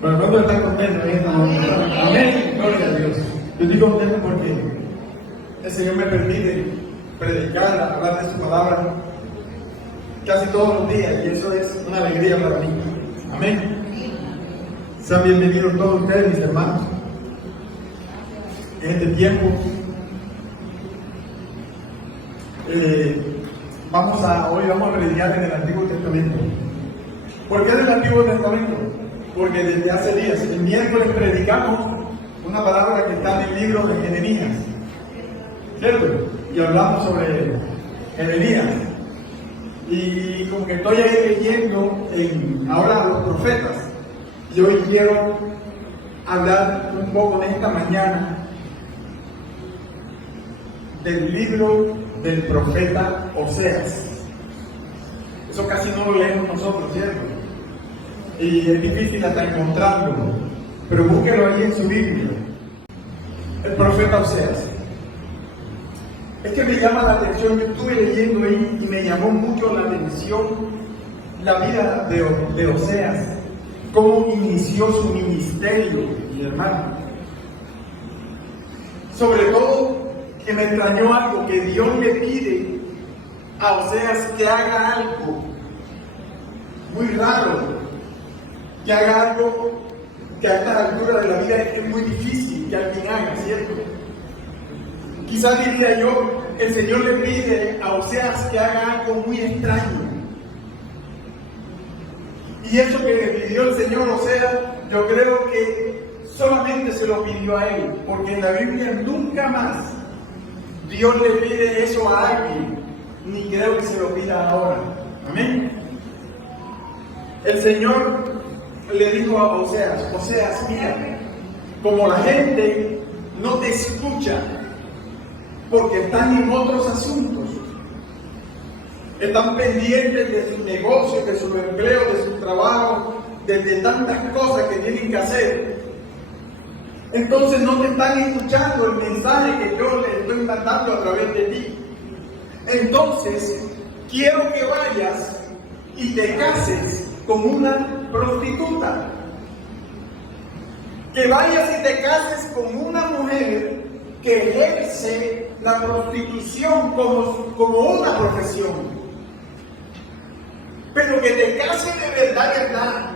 Bueno, ¿cuántos están contentos en esta mañana? Amén. Gloria a Dios. Yo estoy contento porque el Señor me permite predicar, hablar de su palabra casi todos los días y eso es una alegría para mí. Amén. Sean bienvenidos todos ustedes, mis hermanos, en este tiempo. Hoy vamos a predicar en el Antiguo Testamento. ¿Por qué del Antiguo Testamento? Porque desde hace días, el miércoles predicamos una palabra que está en el libro de Jeremías, ¿cierto? Y hablamos sobre Jeremías. Y como que estoy ahí leyendo ahora a los profetas. Y hoy quiero hablar un poco en esta mañana del libro del profeta Oseas. Eso casi no lo leemos nosotros, ¿cierto? Y es difícil hasta encontrarlo, pero búsquelo ahí en su Biblia. El profeta Oseas. Es que me llama la atención, yo estuve leyendo ahí y me llamó mucho la atención la vida de Oseas, cómo inició su ministerio, mi hermano. Sobre todo, que me extrañó algo, que Dios le pide a Oseas que haga algo muy raro, que haga algo que a esta altura de la vida es muy difícil que alguien haga, ¿cierto? Quizás diría yo, el Señor le pide a Oseas que haga algo muy extraño. Y eso que le pidió el Señor a Oseas, yo creo que solamente se lo pidió a él, porque en la Biblia nunca más Dios le pide eso a alguien, ni creo que se lo pida ahora. Amén. El Señor le dijo a Oseas, mira, como la gente no te escucha, porque están en otros asuntos, están pendientes de sus negocios, de su empleo, de su trabajo, de tantas cosas que tienen que hacer. Entonces no te están escuchando el mensaje que yo les estoy mandando a través de ti. Entonces quiero que vayas y te cases con una prostituta. Que vayas y te cases con una mujer que ejerce la prostitución como una profesión. Pero que te cases de verdad,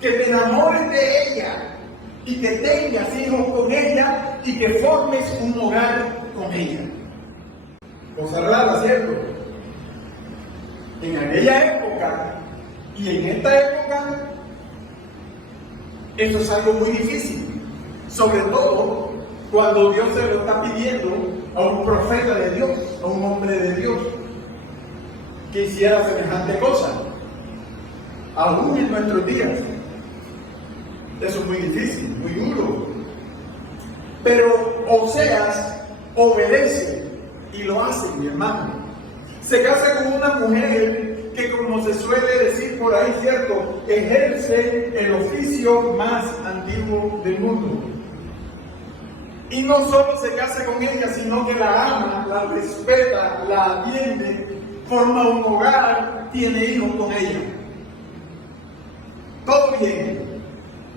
que te enamores de ella y que tengas hijos con ella y que formes un hogar con ella. Cosa rara, ¿cierto? En aquella época y en esta época, eso es algo muy difícil. Sobre todo cuando Dios se lo está pidiendo a un profeta de Dios, a un hombre de Dios, que hiciera semejante cosa. Aún en nuestros días. Eso es muy difícil, muy duro. Pero Oseas obedece y lo hace, mi hermano. Se casa con una mujer que, como se suele decir por ahí, ¿cierto?, ejerce el oficio más antiguo del mundo. Y no solo se casa con ella, sino que la ama, la respeta, la atiende, forma un hogar, tiene hijos con ella. Todo bien.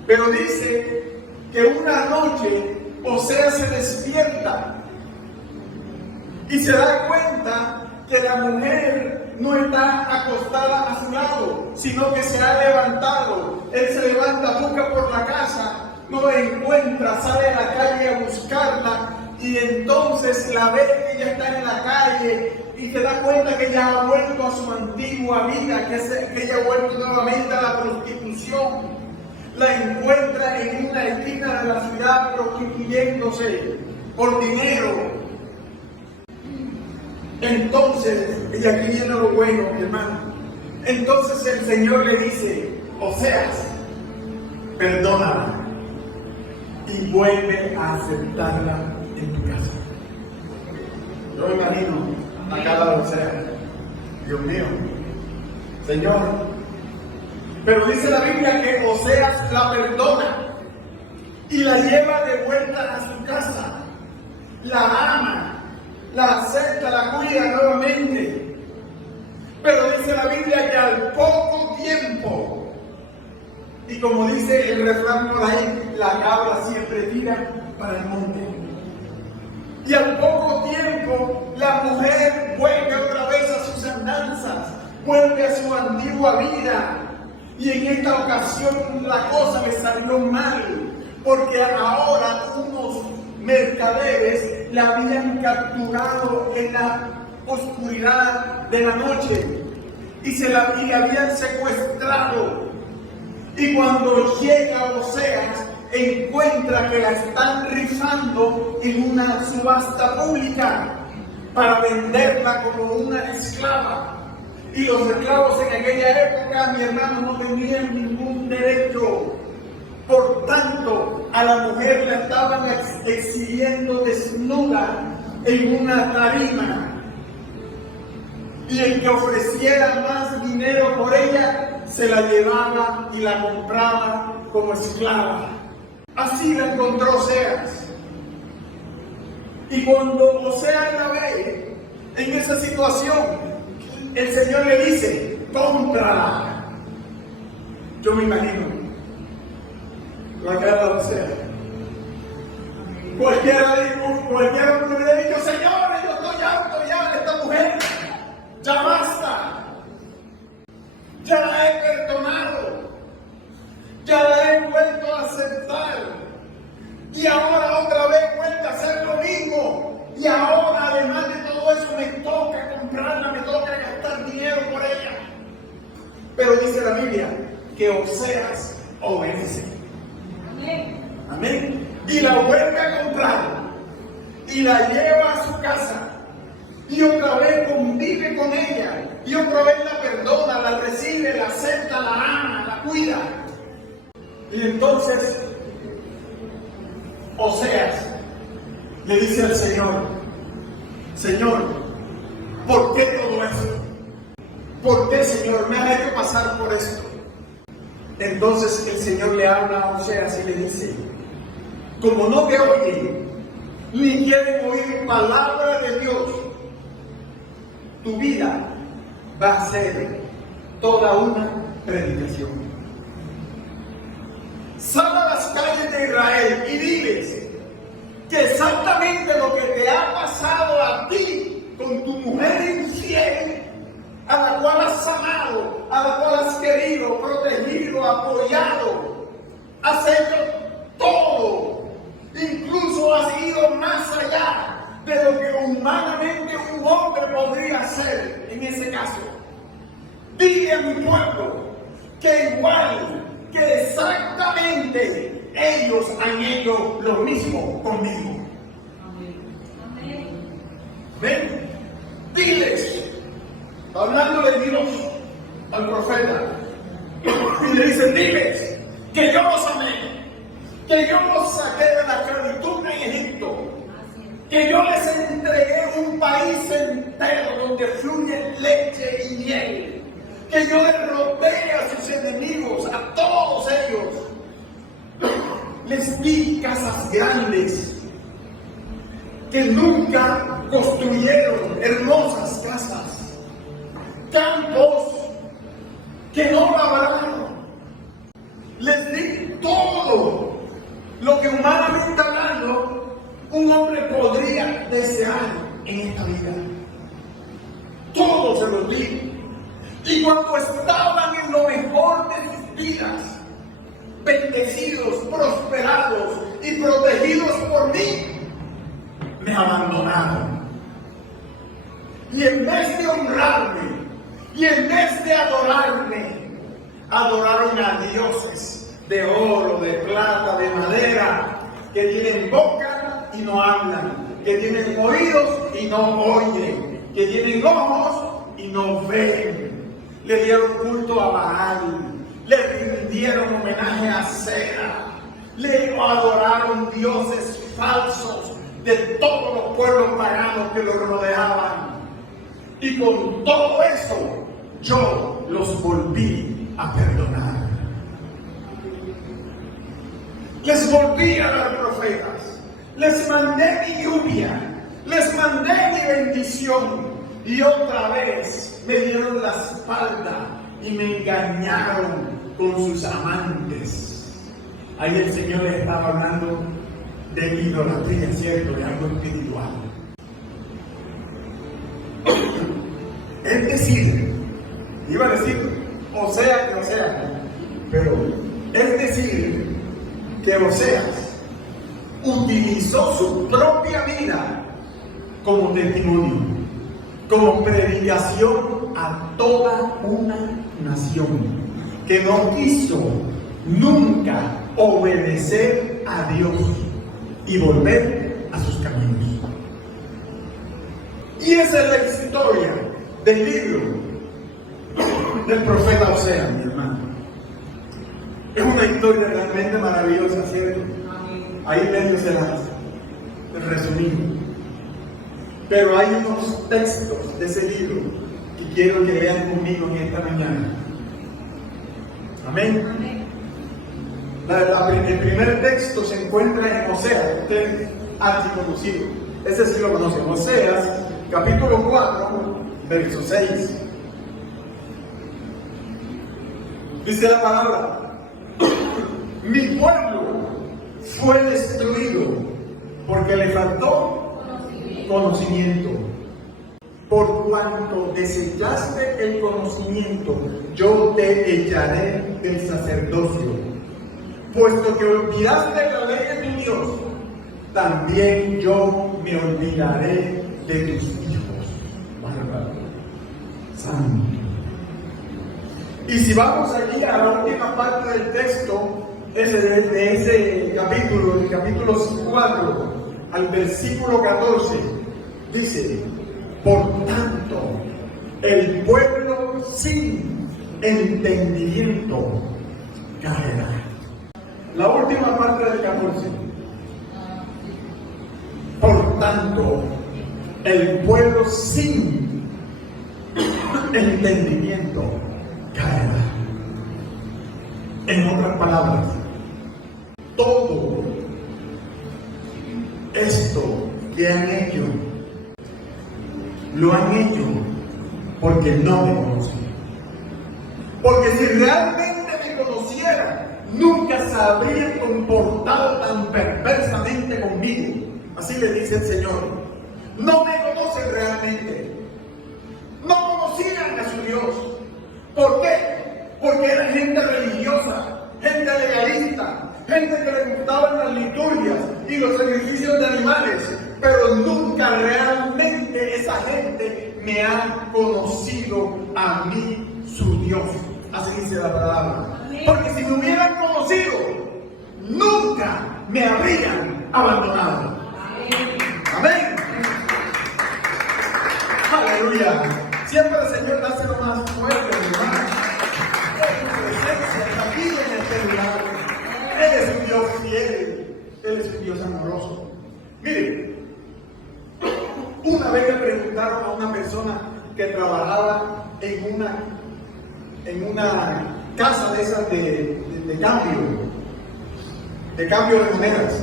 Pero dice que una noche Oseas se despierta y se da cuenta que la mujer no está acostada a su lado, sino que se ha levantado. Él se levanta, busca por la casa, no la encuentra, sale a la calle a buscarla y entonces la ve que ella está en la calle y se da cuenta que ella ha vuelto a su antigua vida, que ella ha vuelto nuevamente a la prostitución. La encuentra en una esquina de la ciudad prostituyéndose por dinero. Entonces, y aquí viene lo bueno, hermano. Entonces el Señor le dice, Oseas, perdónala y vuelve a aceptarla en tu casa. Yo me imagino acá la Oseas. Dios mío, Señor. Pero dice la Biblia que Oseas la perdona y la lleva de vuelta a su casa. La ama, la acepta, la cuida nuevamente. Pero dice la Biblia que al poco tiempo, y Y como dice el refrán por ahí, la cabra siempre tira para el monte. Y al poco tiempo la mujer vuelve otra vez a sus andanzas, vuelve a su antigua vida. Y en esta ocasión la cosa le salió mal, porque ahora unos mercaderes la habían capturado en la oscuridad de la noche y la habían secuestrado. Y cuando llega Oseas, encuentra que la están rifando en una subasta pública para venderla como una esclava. Y los esclavos en aquella época, mi hermano, no tenían ningún derecho. Por tanto, a la mujer la estaban exhibiendo desnuda en una tarima. Y el que ofreciera más dinero por ella, se la llevaba y la compraba como esclava. Así la encontró Oseas. Y cuando Oseas la ve en esa situación, el Señor le dice: cómprala. Yo me imagino la cara de Oseas. Cualquiera me hubiera dicho: Señor, yo estoy harto ya de esta mujer. Ya basta. Ya la he perdonado. Ya la he vuelto a aceptar. Y ahora otra vez vuelve a hacer lo mismo. Y ahora, además de todo eso, me toca comprarla, me toca gastar dinero por ella. Pero dice la Biblia que Oseas obedece. Amén. Amén. Y la vuelve a comprar. Y la lleva a su casa. Y otra vez convive con ella. Y otra vez la perdona, la recibe, la acepta, la ama, la cuida. Y entonces Oseas le dice al Señor: Señor, ¿por qué todo esto? ¿Por qué, Señor, me has hecho pasar por esto? Entonces el Señor le habla a Oseas y le dice: como no te oyen, ni quieren oír palabra de Dios, tu vida va a ser toda una predicación. Sal a las calles de Israel y diles que exactamente lo que te ha pasado a ti con tu mujer infiel, a la cual has sanado, a la cual has querido, protegido, apoyado, has hecho todo, incluso has ido más allá de lo que humanamente un hombre podría hacer en ese caso. Dile a mi pueblo que igual, que exactamente ellos han hecho lo mismo conmigo. Amén. ¿Ven? Diles, hablando de Dios al profeta, y le dicen: diles que yo los amé, que yo los saqué de la esclavitud en Egipto, que yo les entregué un país entero donde fluye leche y miel, que yo derroté a sus enemigos, a todos ellos. Les di casas grandes, que nunca construyeron hermosas casas, campos que no labraron. Les di todo lo que humanamente hablando un hombre podría desear en esta vida. Todo se los di. Y cuando estaban en lo mejor de sus vidas, bendecidos, prosperados y protegidos por mí, me abandonaron. Y en vez de honrarme, y en vez de adorarme, adoraron a dioses de oro, de plata, de madera, que tienen boca y no hablan, que tienen oídos y no oyen, que tienen ojos y no ven. Le dieron culto a Baal, le rindieron homenaje a Cera, le adoraron dioses falsos de todos los pueblos paganos que los rodeaban. Y con todo eso, yo los volví a perdonar. Les volví a dar profetas, les mandé mi lluvia, les mandé mi bendición, y otra vez me dieron la espalda y me engañaron con sus amantes. Ahí el Señor les estaba hablando de idolatría, ¿cierto? De algo espiritual. Es decir, iba a decir, pero es decir, que Oseas utilizó su propia vida como testimonio, como predicación a toda una nación que no quiso nunca obedecer a Dios y volver a sus caminos. Y esa es la historia del libro del profeta Oseas, mi hermano. Es una historia realmente maravillosa, ¿cierto? Ahí medio se las resumimos. Pero hay unos textos de ese libro que quiero que vean conmigo en esta mañana. Amén. El primer texto se encuentra en Oseas, usted archiconocido. Ese sí lo conocen. Oseas, capítulo 4, verso 6. Dice la palabra: mi pueblo fue destruido porque le faltó conocimiento. Por cuanto desechaste el conocimiento, yo te echaré del sacerdocio. Puesto que olvidaste la ley de tu Dios, también yo me olvidaré de tus hijos. Bárbaro, santo. Y si vamos aquí a la última parte del texto, de ese capítulo, el capítulo 4, al versículo 14, dice: por tanto, el pueblo sin entendimiento caerá. La última parte del 14. Por tanto, el pueblo sin entendimiento caerá. En otras palabras, todo esto que han hecho, lo han hecho porque no me conocen. Porque si realmente me conocieran, nunca se habrían comportado tan perversamente conmigo. Así le dice el Señor. No me conocen realmente. No conocían a su Dios. ¿Por qué? Porque eran gente religiosa, gente legalista, gente que le gustaban las liturgias y los sacrificios de animales, pero nunca realmente esa gente me ha conocido a mí, su Dios. Así dice la palabra. Porque si me hubieran conocido, nunca me habrían abandonado. Amén. Aleluya. Siempre el Señor hace lo más fuerte, hermano. En su presencia, aquí en este lugar. Él es un Dios fiel. Él es un Dios amoroso. Miren, una vez le preguntaron a una persona que trabajaba en una casa de esas de cambio de monedas,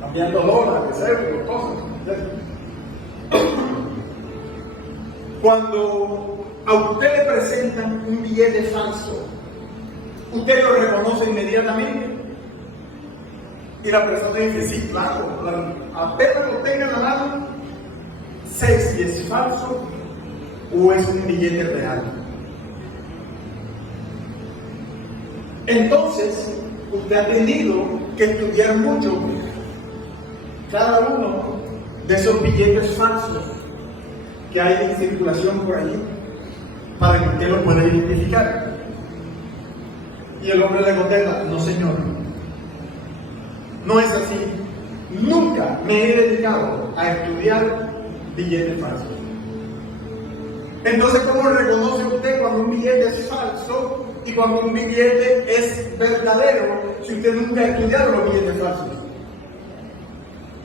cambiando dólares, euros, cosas. Cuando a usted le presentan un billete falso, usted lo reconoce inmediatamente. Y la persona dice: sí, claro, apenas lo tenga en la mano, sé si es falso o es un billete real. Entonces, usted ha tenido que estudiar mucho cada uno de esos billetes falsos que hay en circulación por allí, para que usted lo pueda identificar. Y el hombre le contesta: no, señor, no es así. Nunca me he dedicado a estudiar billetes falsos. Entonces, ¿cómo reconoce usted cuando un billete es falso y cuando un billete es verdadero si usted nunca ha estudiado los billetes falsos?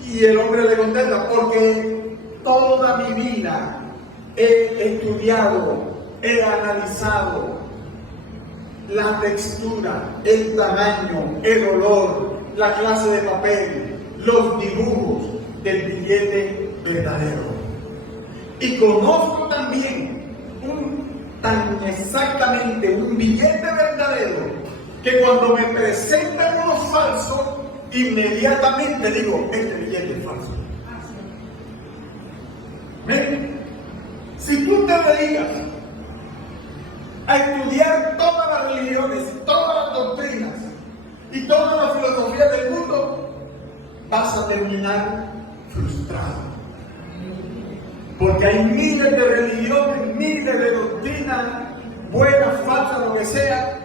Y el hombre le contesta: porque toda mi vida he estudiado, he analizado la textura, el tamaño, el olor, la clase de papel, los dibujos del billete verdadero. Y conozco también tan exactamente un billete verdadero que cuando me presentan unos falsos, inmediatamente digo, este billete es falso. Miren, si tú te dedicas a estudiar todas las religiones, todas las doctrinas y todas las filosofías del mundo, vas a terminar frustrado. Porque hay miles de religiones, miles de doctrinas, buenas, falsas, lo que sea,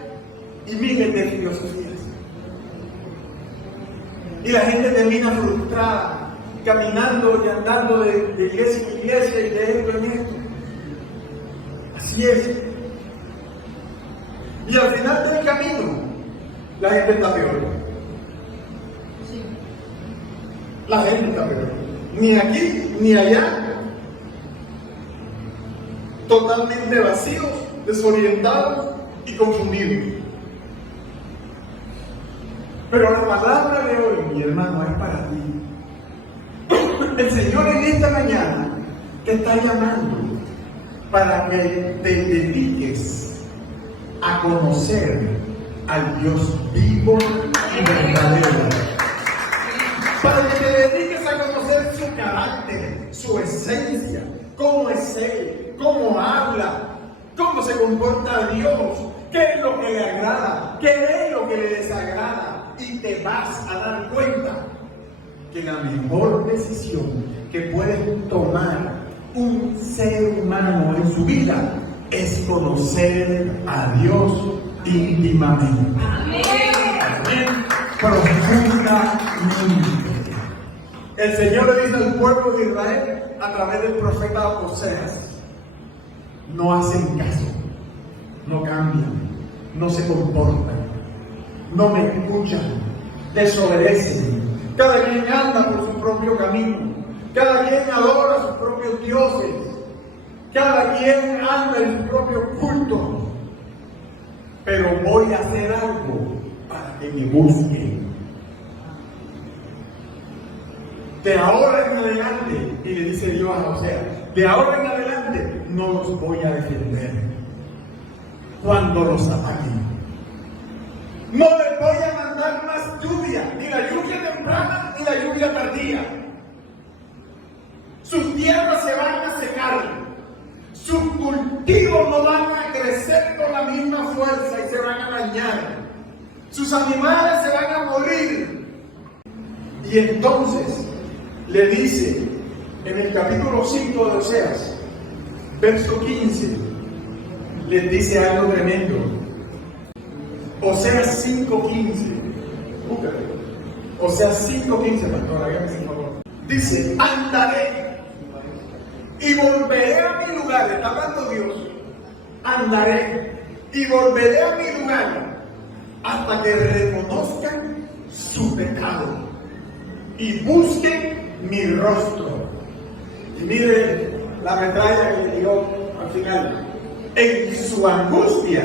y miles de filosofías. Y la gente termina frustrada, caminando y andando de iglesia en iglesia y de esto en esto. Así es. Y al final del camino, la gente está peor. La gente está peor. Ni aquí ni allá. Totalmente vacíos, desorientados y confundidos. Pero la palabra de hoy, mi hermano, es para ti. El Señor en esta mañana te está llamando para que te dediques a conocer al Dios vivo y verdadero. Para que te dediques a conocer su carácter, su esencia, cómo es Él, cómo habla, cómo se comporta Dios, qué es lo que le agrada, qué es lo que le desagrada. Y te vas a dar cuenta que la mejor decisión que puede tomar un ser humano en su vida es conocer a Dios íntimamente. Amén. Profundamente. El Señor le dice al pueblo de Israel a través del profeta Oseas: no hacen caso, no cambian, no se comportan, no me escuchan, desobedecen. Cada quien anda por su propio camino, cada quien adora a sus propios dioses, cada quien anda en su propio culto. Pero voy a hacer algo para que me busquen. De ahora en adelante, y le dice Dios a Oseas, de ahora en adelante no los voy a defender cuando los ataquen. No les voy a mandar más lluvia, ni la lluvia temprana ni la lluvia tardía. Sus tierras se van a secar, sus cultivos no van a crecer con la misma fuerza y se van a dañar, sus animales se van a morir. Y entonces le dice en el capítulo 5 de Oseas, verso 15, les dice algo tremendo. Oseas 5:15. Búscate. Oseas 5:15, pastor, hágame ese favor. Dice: andaré y volveré a mi lugar. Está hablando Dios. Andaré y volveré a mi lugar hasta que reconozcan su pecado y busquen mi rostro. Y mire la metralla que le dio al final. En su angustia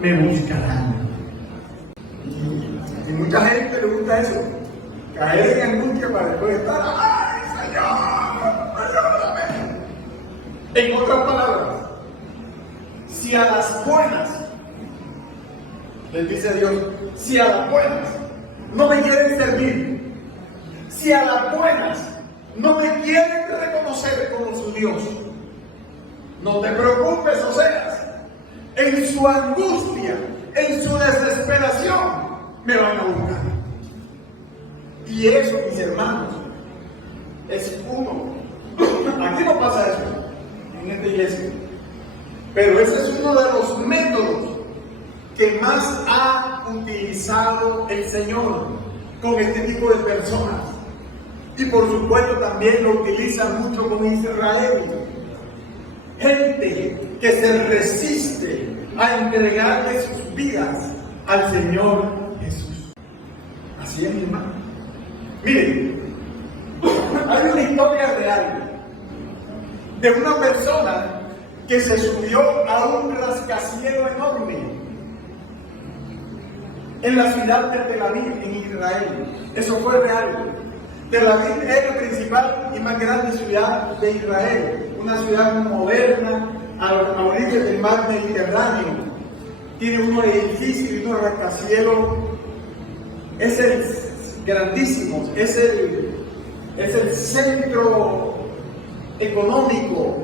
me buscarán. Y mucha gente le gusta eso, caer en angustia para después estar: ¡ay, Señor, ayúdame! En otras palabras, si a las buenas, les dice Dios, si a las buenas no me quieren servir, si a las buenas no me quieren reconocer como su Dios, no te preocupes, Oseas. En su angustia, en su desesperación, me van a buscar. Y eso, mis hermanos, es uno. Aquí no pasa eso en esta iglesia. Pero ese es uno de los métodos que más ha utilizado el Señor con este tipo de personas. Y por supuesto también lo utiliza mucho con Israel. Gente que se resiste a entregarle sus vidas al Señor Jesús. Así es, mi hermano. Miren, hay una historia real de una persona que se subió a un rascacielos enorme en la ciudad de Tel Aviv, en Israel. Eso fue real. Tel Aviv es la principal y más grande ciudad de Israel. Una ciudad moderna, a orillas del mar Mediterráneo. Tiene unos edificios y unos rascacielos. Es el grandísimo, es el centro económico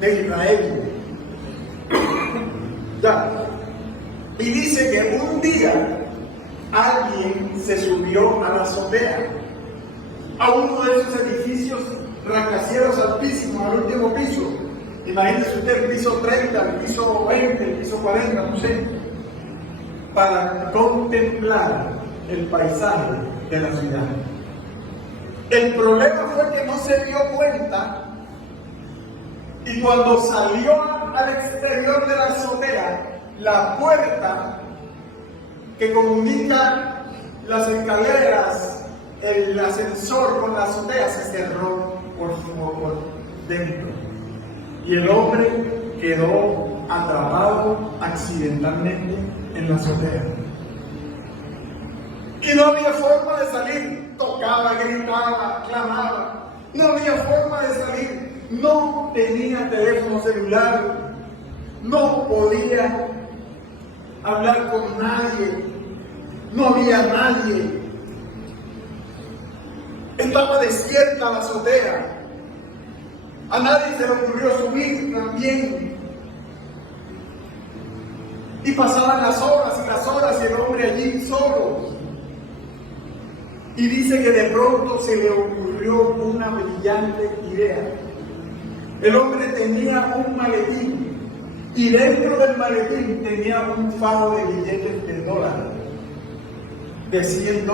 de Israel. Ya. Y dice que un día alguien se subió a la azotea, a uno de esos edificios rascacielos altísimos, al último piso. Imagínese usted el piso 30, el piso 20, el piso 40, no sé, para contemplar el paisaje de la ciudad. El problema fue que no se dio cuenta, y cuando salió al exterior de la azotea, la puerta que comunica las escaleras, el ascensor con la azotea, se cerró por dentro. Y el hombre quedó atrapado accidentalmente en la azotea. Y no había forma de salir. Tocaba, gritaba, clamaba. No había forma de salir. No tenía teléfono celular. No podía hablar con nadie. No había nadie. Estaba desierta la azotea. A nadie se le ocurrió subir también. Y pasaban las horas y el hombre allí solo. Y dice que de pronto se le ocurrió una brillante idea. El hombre tenía un maletín y dentro del maletín tenía un fajo de billetes de dólares, de $100.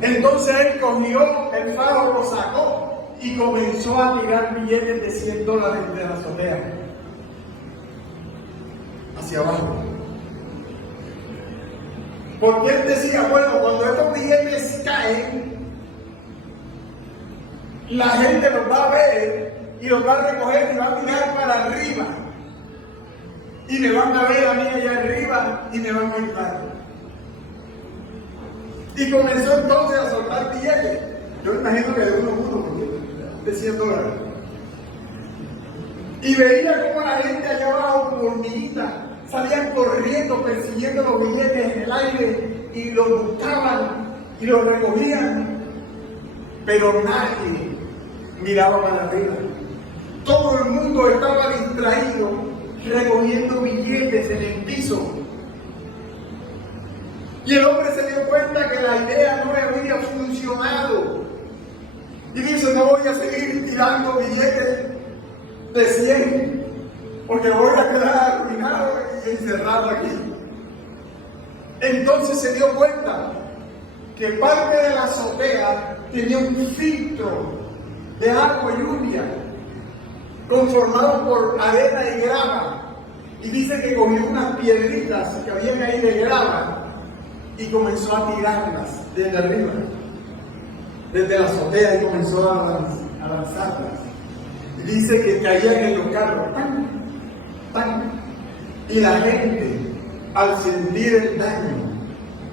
Entonces él cogió el fajo, lo sacó y comenzó a tirar billetes de $100 de la azotea hacia abajo. Porque él decía, bueno, cuando estos billetes caen, la gente los va a ver y los va a recoger y va a mirar para arriba. Y me van a ver a mí allá arriba y me van a gritar. Y comenzó entonces a soltar billetes. Yo me imagino que de uno, de $100. Y veía como la gente allá abajo, como hormiguitas, salían corriendo, persiguiendo los billetes en el aire y los buscaban y los recogían. Pero nadie miraba para arriba. Todo el mundo estaba distraído recogiendo billetes en el piso. Y el hombre se dio cuenta que la idea no había funcionado. Y dice, no voy a seguir tirando billetes de 100, porque voy a quedar arruinado y encerrado aquí. Entonces se dio cuenta que parte de la azotea tenía un filtro de agua y lluvia, conformado por arena y grava. Y dice que cogió unas piedritas que habían ahí de grava y comenzó a tirarlas desde arriba, desde la azotea, y comenzó a lanzarlas. Y dice que caían en los carros, ¡tan, tan! Y la gente, al sentir el daño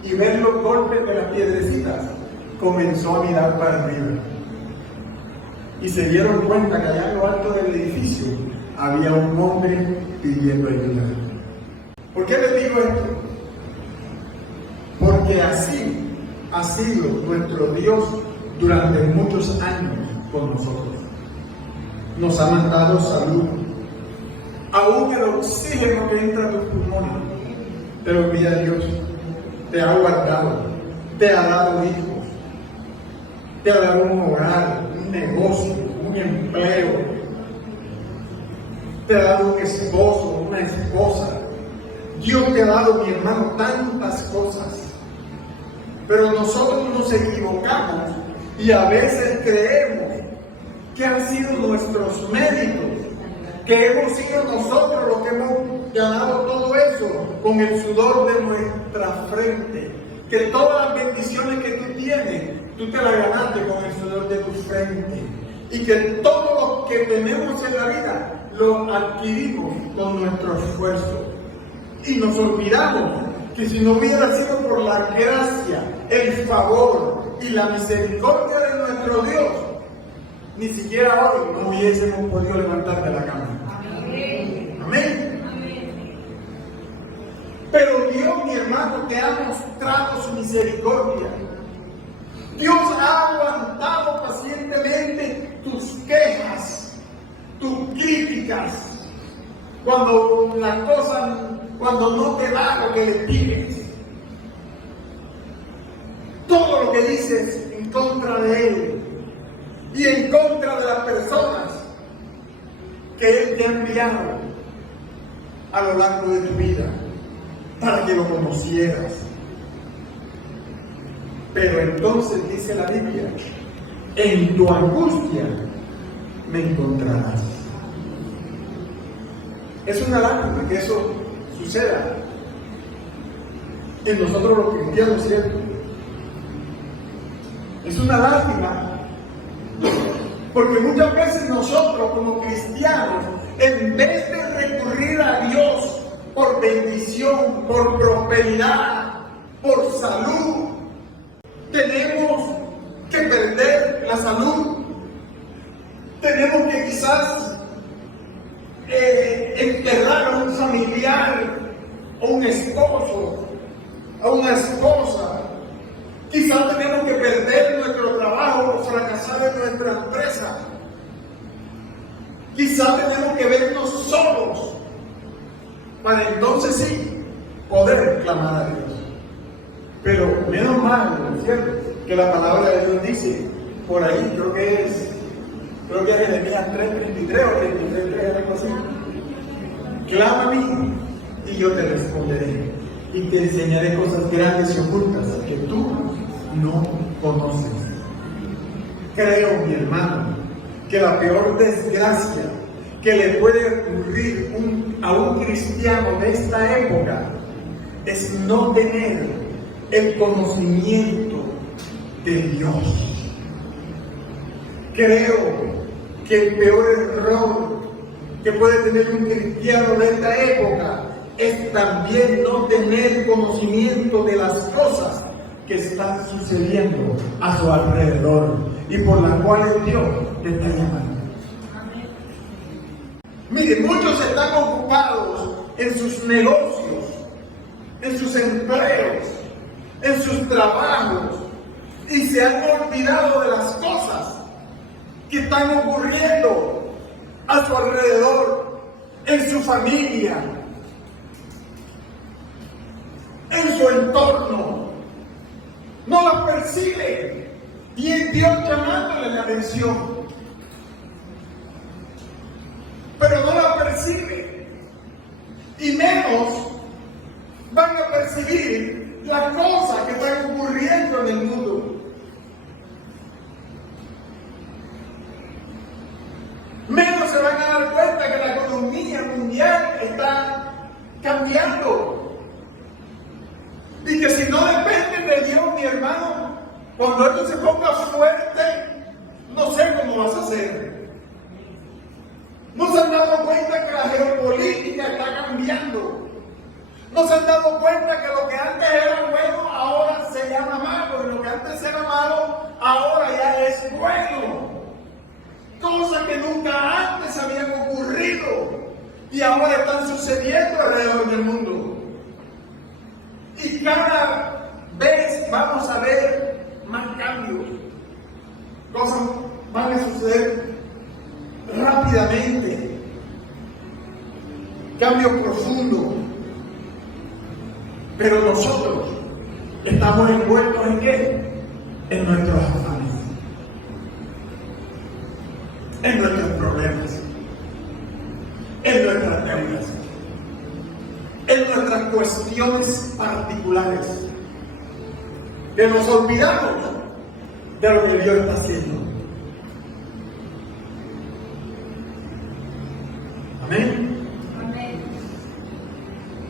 y ver los golpes de las piedrecitas, comenzó a mirar para arriba. Y se dieron cuenta que allá en lo alto del edificio había un hombre pidiendo ayuda. ¿Por qué les digo esto? Porque así ha sido nuestro Dios durante muchos años con nosotros. Nos ha mandado salud. Aún el oxígeno que entra a tus pulmones, te lo envía Dios. Te ha guardado, te ha dado hijos, te ha dado un hogar, un negocio, un empleo, te ha dado un esposo, una esposa. Dios te ha dado, mi hermano, tantas cosas. Pero nosotros nos equivocamos y a veces creemos que han sido nuestros méritos, que hemos sido nosotros los que hemos ganado todo eso con el sudor de nuestra frente, que todas las bendiciones que tú tienes, tú te las ganaste con el sudor de tu frente, y que todo lo que tenemos en la vida lo adquirimos con nuestro esfuerzo. Y nos olvidamos que si no hubiera sido por la gracia, el favor y la misericordia de nuestro Dios, ni siquiera hoy no hubiésemos podido levantar de la cama. Pero Dios, mi hermano, te ha mostrado su misericordia. Dios ha aguantado pacientemente tus quejas, tus críticas, cuando no te da lo que le pides. Todo lo que dices en contra de Él y en contra de las personas que Él te ha enviado a lo largo de tu vida para que lo conocieras. Pero entonces dice la Biblia, en tu angustia me encontrarás. Es una lástima que eso suceda en nosotros los cristianos, ¿cierto? Es una lástima porque muchas veces nosotros como cristianos, en vez de recurrir a Dios por bendición, por prosperidad, por salud, tenemos que perder la salud. Tenemos que quizás enterrar a un familiar, a un esposo, a una esposa. Quizás tenemos que perder nuestro trabajo o fracasar en nuestra empresa. Quizás tenemos que vernos solos para entonces sí poder clamar a Dios. Pero menos mal, ¿no es cierto?, que la palabra de Dios dice, por ahí creo que es Jeremías 3:33 o 33:3, algo así. Clama a mí y yo te responderé y te enseñaré cosas grandes y ocultas que tú no conoces. Creo, mi hermano, que la peor desgracia que le puede ocurrir a un cristiano de esta época es no tener el conocimiento de Dios. Creo que el peor error que puede tener un cristiano de esta época es también no tener conocimiento de las cosas que están sucediendo a su alrededor y por las cuales Dios te está llamando. Mire, muchos están ocupados en sus negocios, en sus empleos, en sus trabajos, y se han olvidado de las cosas que están ocurriendo a su alrededor, en su familia, en su entorno. No las percibe y es Dios llamándole la atención, pero no la percibe, y menos van a percibir las cosas que están ocurriendo en el mundo. Menos se van a dar cuenta que la economía mundial está cambiando y que si no dependen de Dios, mi hermano, cuando esto se ponga fuerte, no sé cómo vas a hacer. No se han dado cuenta que la geopolítica está cambiando. No se han dado cuenta que lo que antes era bueno ahora se llama malo, y lo que antes era malo ahora ya es bueno. Cosas que nunca antes habían ocurrido y ahora están sucediendo alrededor del mundo. Y cada vez vamos a ver más cambios. Cosas van a suceder rápidamente. Cambios profundos. Pero nosotros estamos envueltos ¿en qué? En nuestros afanes, en nuestros problemas, en nuestras deudas, en nuestras cuestiones particulares, que nos olvidamos de lo que Dios está haciendo. Amén. Amén.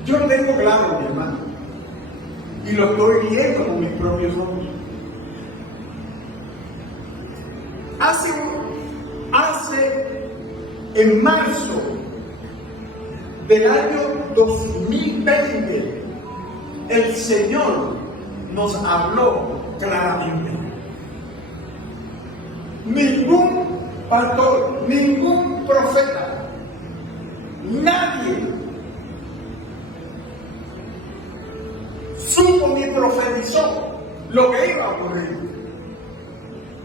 Yo lo tengo claro, mi hermano, y lo estoy viendo con mis propios ojos. Hace en marzo del año 2020, el Señor nos habló claramente. Ningún pastor, ningún profeta, nadie supo ni profetizó lo que iba a ocurrir.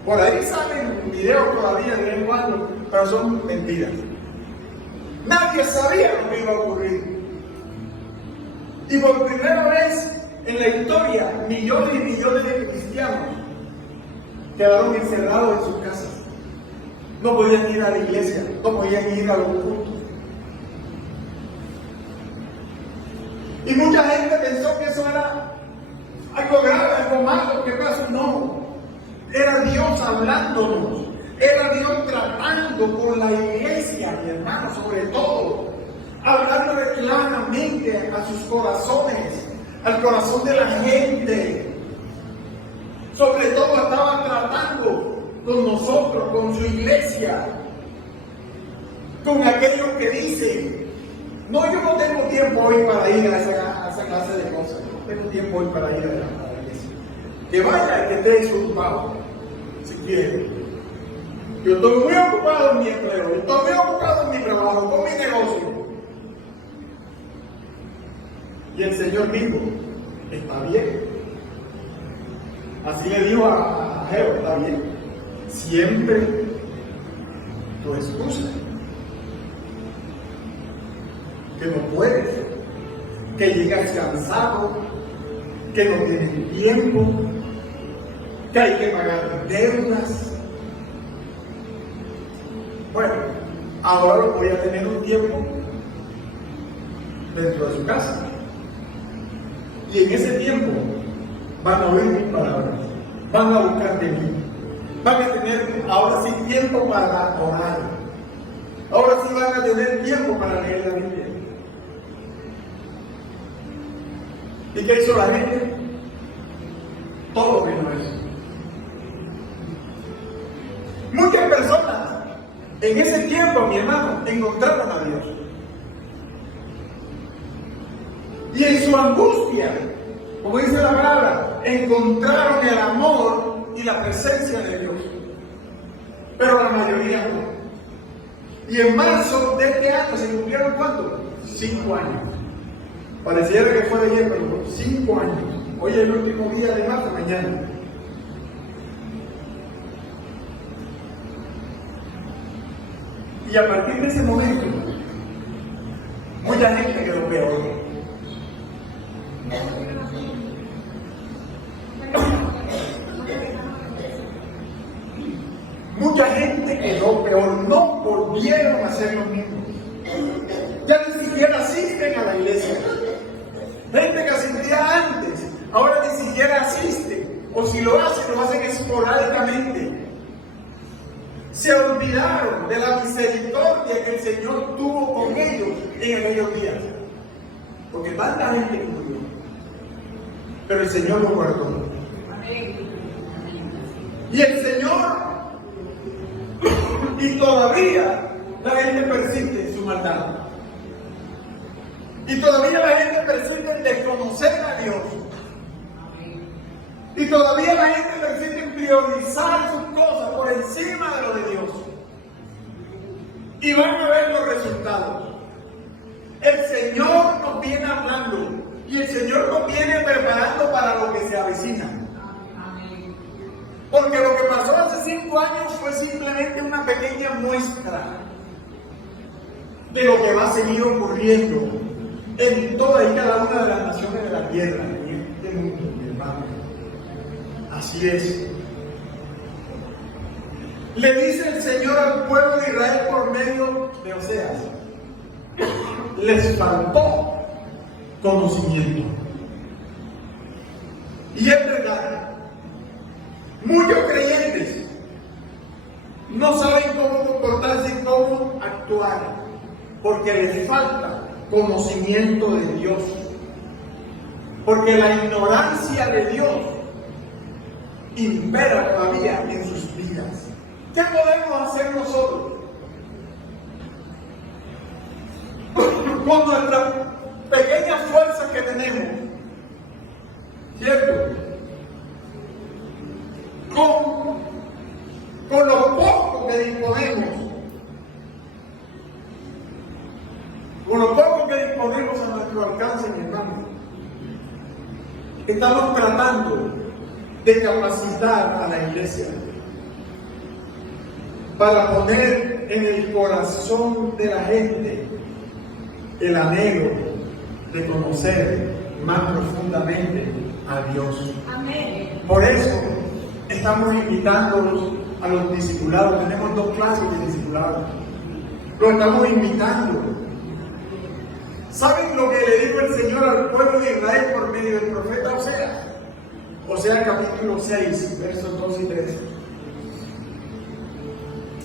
Por ahí salen videos todavía de vez en cuando, pero son mentiras. Nadie sabía lo que iba a ocurrir. Y por primera vez en la historia, millones y millones de cristianos quedaron encerrados en sus casas. No podían ir a la iglesia, no podían ir a los cultos. Y mucha gente pensó que eso era algo grave, algo malo. ¿Qué pasó? No. Era Dios hablándonos. Era Dios tratando con la iglesia, mi hermano, sobre todo. Hablándole claramente a sus corazones, al corazón de la gente. Sobre todo estaba tratando con nosotros, con su iglesia, con aquellos que dicen: no, yo no tengo tiempo hoy para ir a esa clase de cosas, no tengo tiempo hoy para ir a la iglesia. Que vaya, que esté desocupado, si quiere. Yo estoy muy ocupado en mi empleo, yo estoy muy ocupado en mi trabajo, con mi negocio. Y el Señor dijo: está bien. Así le dijo a Jehová: está bien. Siempre tu excusa, que no puedes, que llegas cansado, que no tienes tiempo, que hay que pagar deudas. Bueno, ahora voy a tener un tiempo dentro de su casa. Y en ese tiempo van a oír mis palabras, van a buscar de mí, van a tener ahora sí tiempo para orar, ahora sí van a tener tiempo para leer la Biblia. ¿Y qué hizo la gente? Todo vino eso. Muchas personas en ese tiempo, mi hermano, encontraron a Dios. Y en su angustia, como dice la palabra, encontraron el amor y la presencia de Dios. Pero la mayoría no. Y en marzo de este año se cumplieron ¿cuánto? 5 años. Pareciera que fue de ayer, pero 5 años. Hoy es el último día de marzo, mañana. Y a partir de ese momento, mucha gente quedó peor. Mucha gente quedó peor, no volvieron a ser los mismos. Ya ni siquiera asisten a la iglesia. Gente que asistía antes, ahora ni siquiera asiste. O si lo hacen esporádicamente. Se olvidaron de la misericordia que el Señor tuvo con ellos en aquellos días. Porque tanta gente murió. Pero el Señor lo guardó. Y el Señor, y todavía la gente persiste en su maldad. Y todavía la gente persiste en desconocer a Dios. Y todavía la gente persiste en priorizar sus cosas por encima de lo de Dios. Y van a ver los resultados. El Señor nos viene hablando y el Señor nos viene preparando para lo que se avecina. Porque lo que pasó hace 5 años fue simplemente una pequeña muestra de lo que va a seguir ocurriendo en toda y cada una de las naciones de la tierra, en este mundo, mi hermano. Así es. Le dice el Señor al pueblo de Israel por medio de Oseas: les faltó conocimiento. Y es verdad, muchos creyentes no saben cómo comportarse y cómo actuar, porque les falta conocimiento de Dios. Porque la ignorancia de Dios impera todavía en sus vidas. ¿Qué podemos hacer nosotros con nuestras pequeñas fuerzas que tenemos? ¿Cierto? Con lo poco que disponemos. Con lo poco que disponemos a nuestro alcance, mi hermano. estamos tratando de capacitar a la iglesia para poner en el corazón de la gente el anhelo de conocer más profundamente a Dios. Amén. Por eso estamos invitándolos a los discipulados. Tenemos 2 clases de discipulados. Los estamos invitando. ¿Saben lo que le dijo el Señor al pueblo de Israel por medio del profeta Oseas? Oseas capítulo 6, versos 2 y 3.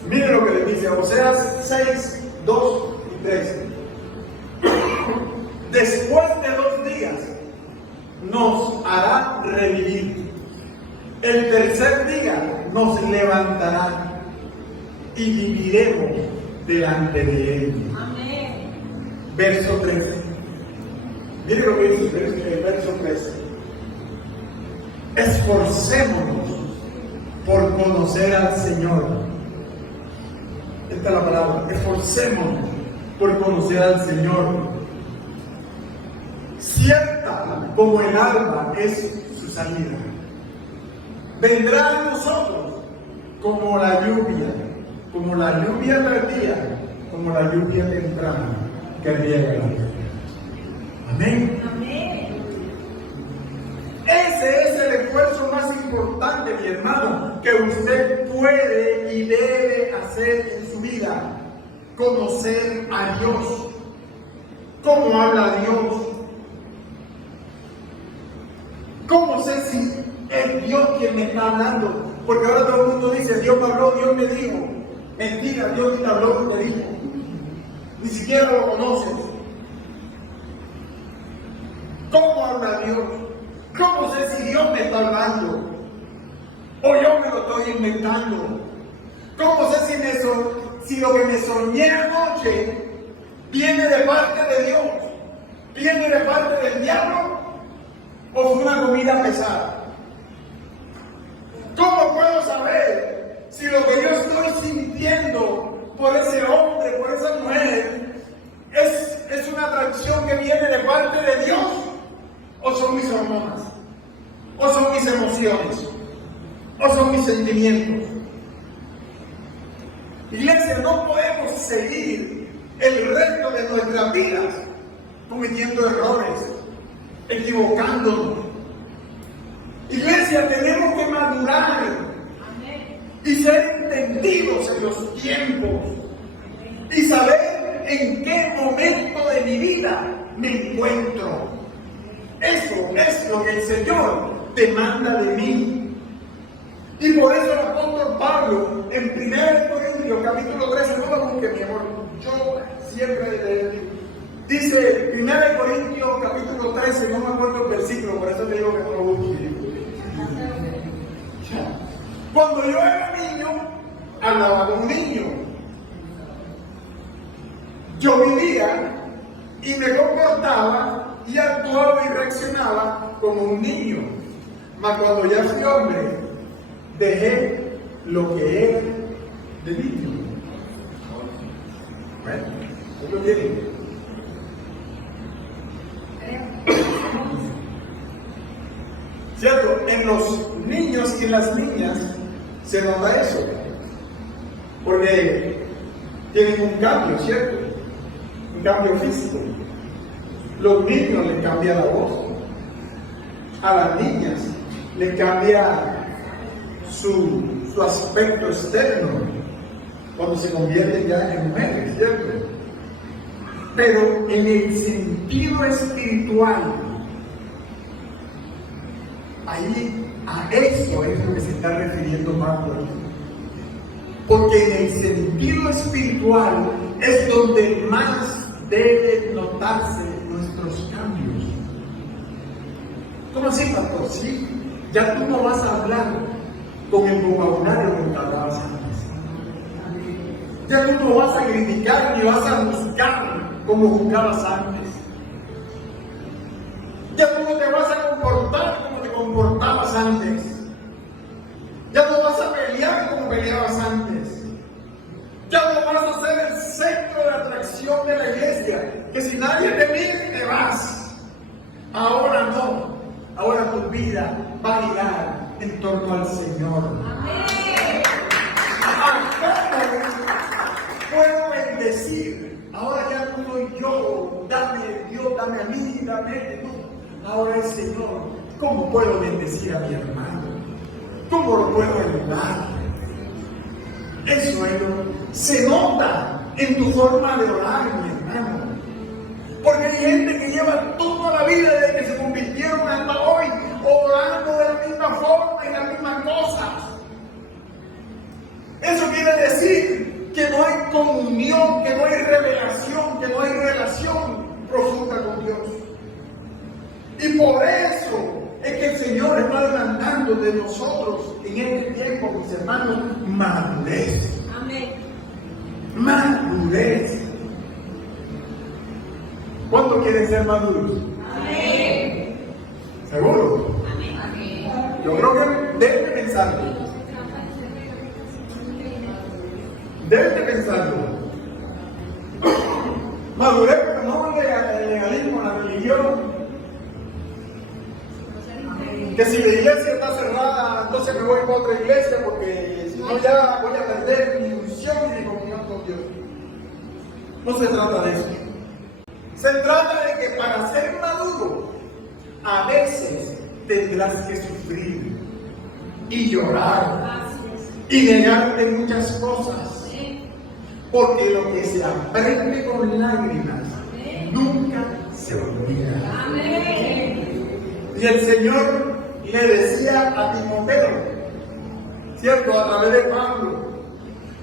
Miren lo que le dice Oseas 6, 2 y 3. Después de 2 días nos hará revivir. El tercer día nos levantará y viviremos delante de Él. Amén. Verso 13. Miren lo que dice el verso 13. Esforcémonos por conocer al Señor. Esta es la palabra. Esforcémonos por conocer al Señor. Cierta como el alba es su salida. Vendrá a nosotros como la lluvia tardía, como la lluvia temprana que riega la tierra. Amén. Amén. Ese es el esfuerzo más importante, mi hermano, que usted puede y debe hacer en su vida. Conocer a Dios. ¿Cómo habla Dios? ¿Cómo sé si es Dios quien me está hablando? Porque ahora todo el mundo dice, Dios me habló, Dios me dijo. Mentira, Dios te habló y te dijo. Ni siquiera lo conoces. ¿Cómo habla Dios? ¿Cómo sé si Dios me está hablando? ¿O yo me lo estoy inventando? ¿Cómo sé si lo que me soñé anoche viene de parte de Dios? ¿Viene de parte del diablo? ¿O fue una comida pesada? ¿Cómo puedo saber si lo que yo estoy sintiendo por ese hombre, por esa mujer, es una atracción que viene de parte de Dios? ¿O son mis hormonas? ¿O son mis emociones? ¿O son mis sentimientos? Iglesia, no podemos seguir el resto de nuestras vidas cometiendo errores, equivocándonos. Iglesia, tenemos que madurar y ser entendidos en los tiempos y saber en qué momento de mi vida me encuentro. Eso es lo que el Señor demanda de mí. Y por eso el apóstol Pablo, en 1 Corintios capítulo 13, no lo busque, mi amor, yo siempre dice 1 Corintios capítulo 13, no me acuerdo el versículo, por eso te digo que no lo busque. Cuando yo era niño, hablaba como un niño. Yo vivía y me comportaba y actuaba y reaccionaba como un niño. Mas cuando ya fui hombre, dejé lo que era de niño. Bueno, ¿eso tiene? ¿Cierto? En los niños y las niñas se nota eso. Porque tienen un cambio, ¿cierto? Un cambio físico. Los niños les cambia la voz. A las niñas les cambia su aspecto externo cuando se convierten ya en mujeres, ¿cierto? Pero en el sentido espiritual, ahí a eso es lo que se está refiriendo Pablo aquí. Porque en el sentido espiritual es donde más deben notarse nuestros cambios. ¿Cómo así, pastor? Sí, ya tú no vas a hablar con el vocabulario que hablabas antes. Ya tú no vas a criticar ni vas a buscar como juzgabas antes. Ya tú no te vas a comportar como te comportabas antes. Ya no vas a pelear como peleabas antes. Ya no vas a ser el centro de atracción de la iglesia. Que si nadie te mira, te vas. Ahora no. Ahora tú vida va a girar en torno al Señor. Amén. ¿Cómo puedo bendecir? Ahora ya no soy yo, dame Dios, dame a mí, dame tú. Ahora es Señor. ¿Cómo puedo bendecir a mi hermano? ¿Cómo lo puedo ayudar? Eso se nota en tu forma de orar, mi hermano. Porque hay gente que lleva toda la vida desde que se convirtieron hasta hoy, orando de la misma forma y las mismas cosas. Eso quiere decir que no hay comunión, que no hay revelación, que no hay relación profunda con Dios. Y por eso es que el Señor está demandando de nosotros en este tiempo, mis hermanos, madurez. Amén. Madurez. ¿Cuántos quieren ser maduros? Amén. ¿Seguro? Amén. Yo creo que deben de pensarlo. Deben de pensarlo. Madurez, pero no el legalismo, la religión. Que si la iglesia está cerrada, entonces me voy para otra iglesia porque si no ya voy a perder mi unción y mi comunión con Dios. No se trata de eso. Se trata de que para ser maduro, a veces tendrás que sufrir y llorar y negarte muchas cosas. Porque lo que se aprende con lágrimas nunca se olvida. Y el Señor le decía a Timoteo, ¿cierto? A través de Pablo,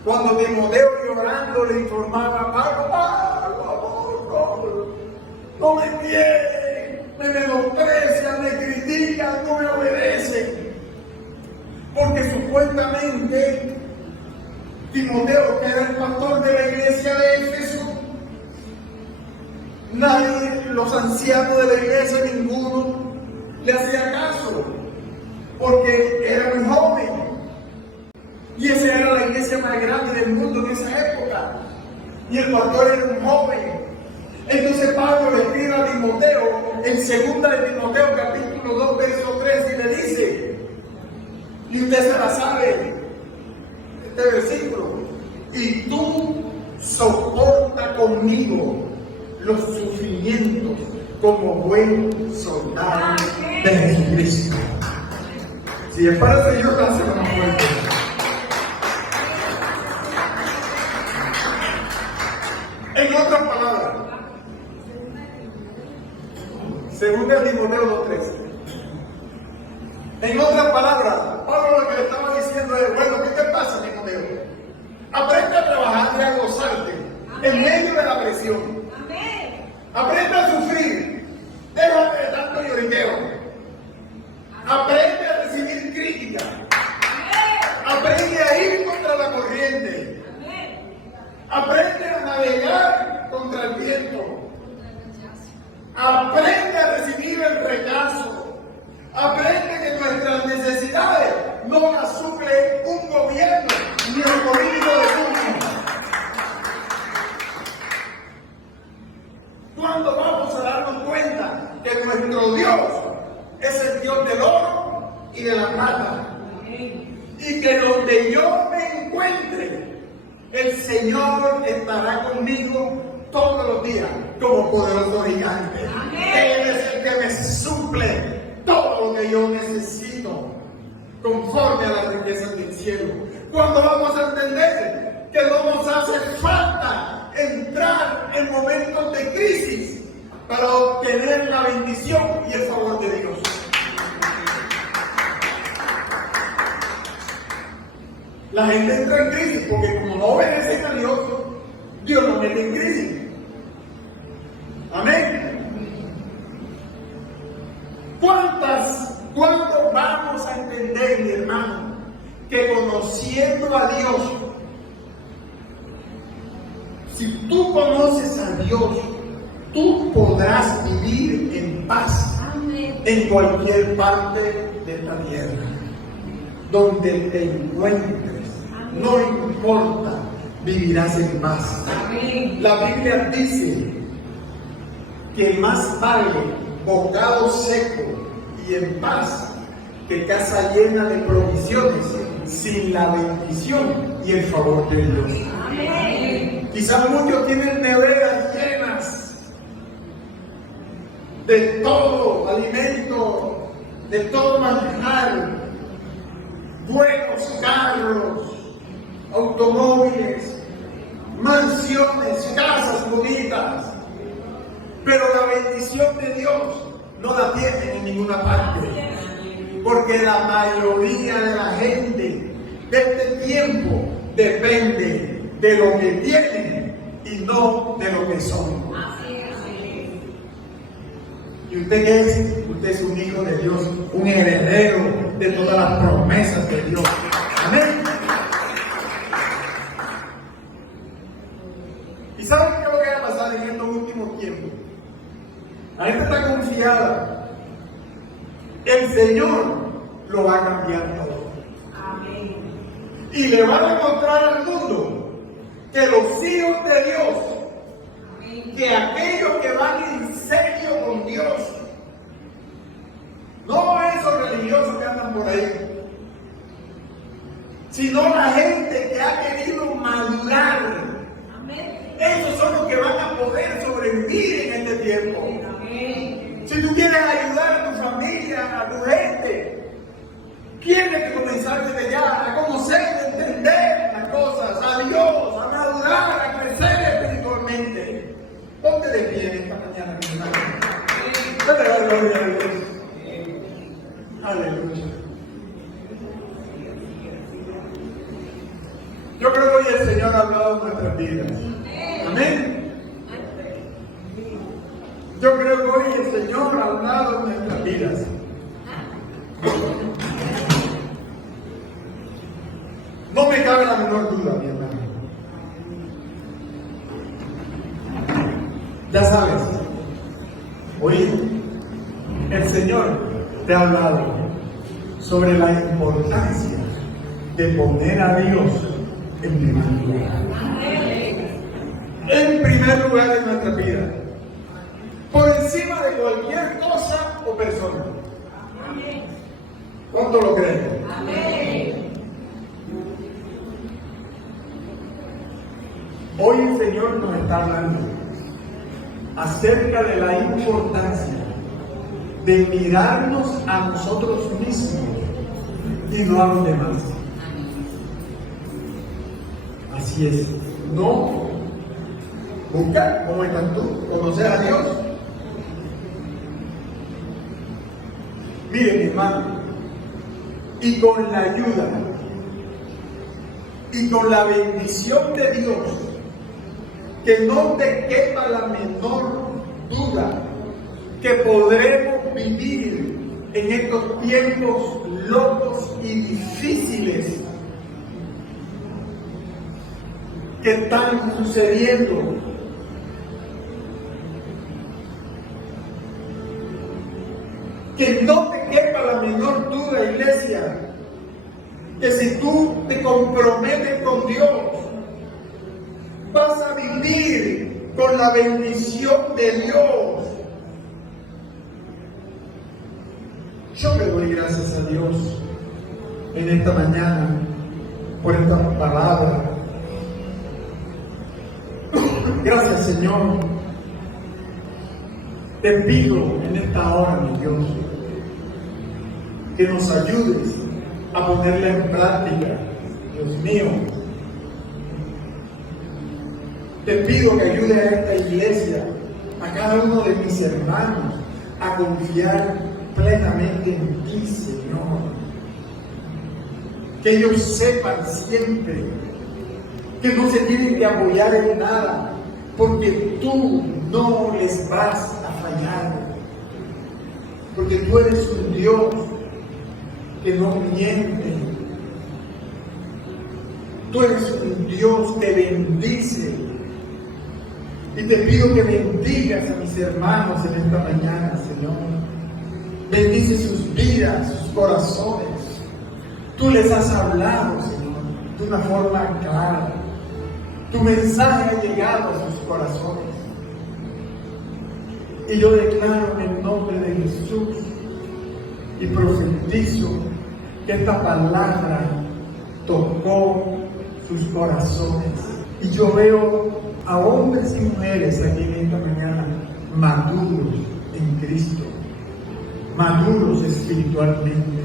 cuando Timoteo llorando le informaba, Pablo, no me quieren, me menosprecian, me critican, no me obedecen. Porque supuestamente Timoteo, que era el pastor de la iglesia de Éfeso, nadie, los ancianos de la iglesia, ninguno le hacía caso, porque era muy joven. Y esa era la iglesia más grande del mundo en esa época. Y el pastor era un joven. Entonces Pablo le escribe a Timoteo, en 2 de Timoteo, capítulo 2, verso 3, y le dice, y usted se la sabe, este versículo, y tú soporta conmigo los sufrimientos como buen soldado de Jesucristo. Si es para el Señor, dáselo más fuerte. En otras palabras, 2 Timoteo 2:13. En otras palabras, Pablo lo que le estaba diciendo es, bueno, ¿qué te pasa, Timoteo? Aprende a trabajar y a gozarte en medio de la presión. Aprende a sufrir. Déjate de tanto lloriqueo. Aprende a recibir crítica. Aprende a ir contra la corriente. Aprende a navegar contra el viento. Aprende a recibir el rechazo. Aprende que nuestras necesidades no las suple un gobierno ni el político de turno. ¿Cuándo vamos a darnos cuenta que nuestro Dios es el Dios del oro y de la plata? Y que donde yo me encuentre, el Señor estará conmigo todos los días como poderoso gigante. Él es el que me suple todo lo que yo necesito conforme a las riquezas del cielo. Cuando vamos a entender que no nos hace falta entrar en momentos de crisis para obtener la bendición y el favor de Dios. La gente entra en crisis porque como no obedecen a Dios, Dios nos mete en crisis. Amén. ¿Cuándo vamos a entender, mi hermano, que conociendo a Dios, si tú conoces a Dios, tú podrás vivir en paz en cualquier parte de esta tierra, donde te encuentres, no importa, vivirás en paz. La Biblia dice que más vale bocado seco y en paz que casa llena de provisiones sin la bendición y el favor de Dios. Amén. Quizás muchos tienen neveras llenas de todo alimento, de todo manjar, buenos carros, automóviles, mansiones, casas bonitas, pero la bendición de Dios no la tienen en ninguna parte, porque la mayoría de la gente de este tiempo depende de lo que tienen y no de lo que son. ¿Y usted qué es? Usted es un hijo de Dios, un heredero de todas las promesas de Dios. Amén. ¿Y saben qué es lo que va a pasar en estos últimos tiempos? La gente está confiada. El Señor lo va a cambiar todo. Amén. Y le va a demostrar al mundo que los hijos de Dios, que aquellos que van en serio con Dios, no esos religiosos que andan por ahí, sino la gente que ha querido madurar. Amén. Esos son los que van a poder sobrevivir en este tiempo. Amén. Si tú quieres ayudar a tu familia, a tu gente, tienes que comenzar desde ya a conocer, a entender las cosas, a Dios, a madurar, a crecer espiritualmente. Ponte de pie en esta mañana, mi hermano. Dale la gloria a Dios. Aleluya. Yo creo que hoy el Señor ha hablado en nuestras vidas. Amén. Yo creo que hoy el Señor ha hablado en nuestras vidas. No me cabe la menor duda, mi hermano. Ya sabes, hoy el Señor te ha hablado sobre la importancia de poner a Dios en primer lugar. En primer lugar en nuestra vida. Por encima de cualquier cosa o persona. ¿Cuánto lo creen? Amén. Hoy el Señor nos está hablando acerca de la importancia de mirarnos a nosotros mismos y no a los demás. Así es. No busca cómo estás tú, conocer a Dios. Mire, mi hermano, y con la ayuda y con la bendición de Dios, que no te quepa la menor duda que podremos vivir en estos tiempos locos y difíciles que están sucediendo. Que no te quepa la menor duda, iglesia, que si tú te comprometes con Dios, vas a vivir con la bendición de Dios. Yo le doy gracias a Dios en esta mañana por esta palabra. Gracias, Señor. Te pido en esta hora, mi Dios, que nos ayudes a ponerla en práctica, Dios mío. Te pido que ayude a esta iglesia, a cada uno de mis hermanos, a confiar plenamente en ti, Señor. Que ellos sepan siempre que no se tienen que apoyar en nada, porque tú no les vas a fallar. Porque tú eres un Dios que no miente. Tú eres un Dios que bendice. Y te pido que bendigas a mis hermanos en esta mañana, Señor. Bendice sus vidas, sus corazones. Tú les has hablado, Señor, de una forma clara. Tu mensaje ha llegado a sus corazones. Y yo declaro en el nombre de Jesús y profetizo que esta palabra tocó sus corazones. Y yo veo a hombres y mujeres aquí en esta mañana maduros en Cristo, maduros espiritualmente.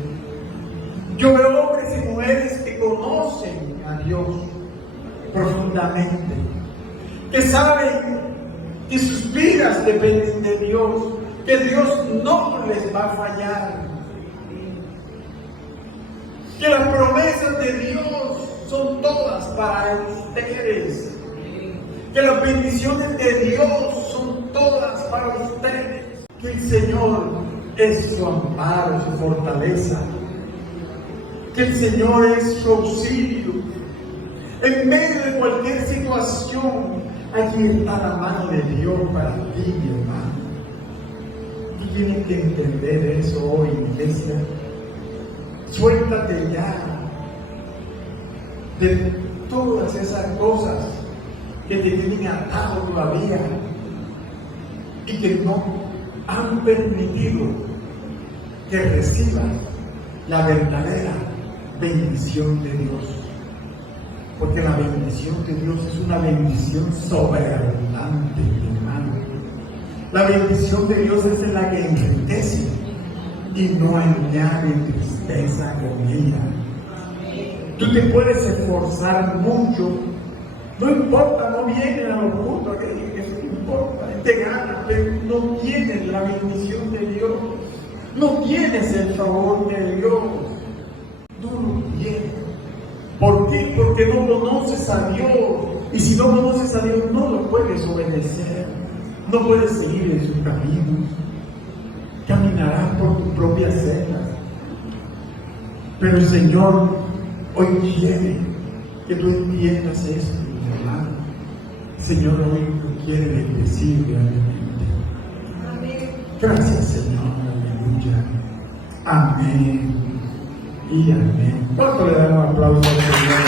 Yo veo hombres y mujeres que conocen a Dios profundamente, que saben que sus vidas dependen de Dios, que Dios no les va a fallar, que las promesas de Dios son todas para ustedes, que las bendiciones de Dios son todas para ustedes, que el Señor es su amparo, su fortaleza, que el Señor es su auxilio. En medio de cualquier situación, allí está la mano de Dios para ti, mi hermano. Tú tienes que entender eso hoy, iglesia. Suéltate ya de todas esas cosas que te tienen atado todavía y que no han permitido que recibas la verdadera bendición de Dios. Porque la bendición de Dios es una bendición sobreabundante, mi hermano. La bendición de Dios es la que enriquece y no añade tristeza con ella. Tú te puedes esforzar mucho, no importa, no vienen a los puntos, eso no importa, te ganas, pero no tienes la bendición de Dios, no tienes el favor de Dios, no lo tienes. ¿Por qué? Porque no conoces a Dios. Y si no conoces a Dios, no lo puedes obedecer. No puedes seguir en sus caminos. Caminarás por tus propias sendas. Pero el Señor hoy quiere que tú entiendas esto, mi hermano. El Señor hoy te quiere bendecir realmente. Amén. Gracias, Señor. Aleluya. Amén. Y amén. ¿Cuánto le damos aplausos al Señor?